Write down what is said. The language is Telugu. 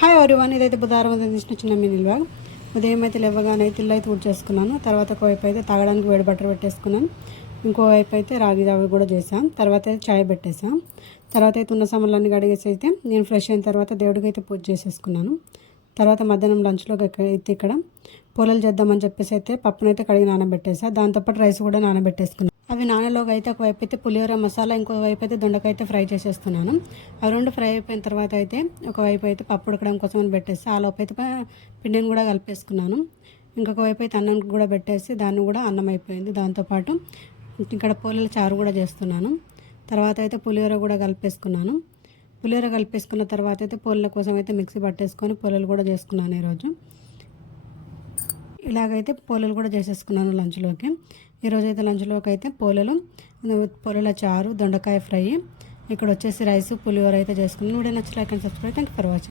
హాయ్ ఎవరివన్, ఇదైతే బుధవారం ఉదయం తీసిన చిన్న మినీ వ్లాగ్. ఉదయం అయితే లేవగానే అయితే ఇల్లు అయితే ఊడ్చేసుకున్నాను. తర్వాత ఒకవైపు అయితే తాగడానికి వేడి బట్టర్ పెట్టేసుకున్నాను. ఇంకోవైపు అయితే రాగి జావ కూడా చేసాం. తర్వాత అయితే చాయ్ పెట్టేసాం. తర్వాత అయితే ఉన్న సామాన్లన్నీ కడిగేసి అయితే నేను ఫ్రెష్ అయిన తర్వాత దేవుడికి అయితే పూజ చేసేసుకున్నాను. తర్వాత మధ్యాహ్నం లంచ్లోకి అయితే ఇక్కడ పూలలు చేద్దామని చెప్పేసి అయితే పప్పునైతే కడిగి నానబెట్టేసా. దాంతోపాటు రైస్ కూడా నానబెట్టేసుకున్నాను. అవి నానలోకి అయితే ఒకవైపు అయితే పులిహోర మసాలా, ఇంకోవైపు అయితే దొండకాయ అయితే ఫ్రై చేసేస్తున్నాను. అవి రెండు ఫ్రై అయిపోయిన తర్వాత అయితే ఒకవైపు అయితే పప్పు ఉడకడం కోసం అని పెట్టేసి ఆ లోపు అయితే పిండిని కూడా కలిపేసుకున్నాను. ఇంకొక వైపు అయితే అన్నం కూడా పెట్టేసి దాన్ని కూడా అన్నం అయిపోయింది. దాంతోపాటు ఇక్కడ పూలల చారు కూడా చేస్తున్నాను. తర్వాత అయితే పులిహోర కూడా కలిపేసుకున్నాను. పులిహోర కలిపేసుకున్న తర్వాత అయితే పూలల కోసం అయితే మిక్సీ పట్టేసుకొని పూలలు కూడా చేసుకున్నాను. ఈరోజు ఇలాగైతే పూలలు కూడా చేసేసుకున్నాను లంచ్లోకి. ఈరోజు అయితే లంచ్లోకి అయితే పూలల చారు, దొండకాయ ఫ్రై, ఇక్కడ వచ్చేసి రైస్, పులిహోర అయితే చేసుకున్నాను. వీడియో నచ్చి like and subscribe. Thank you for watching.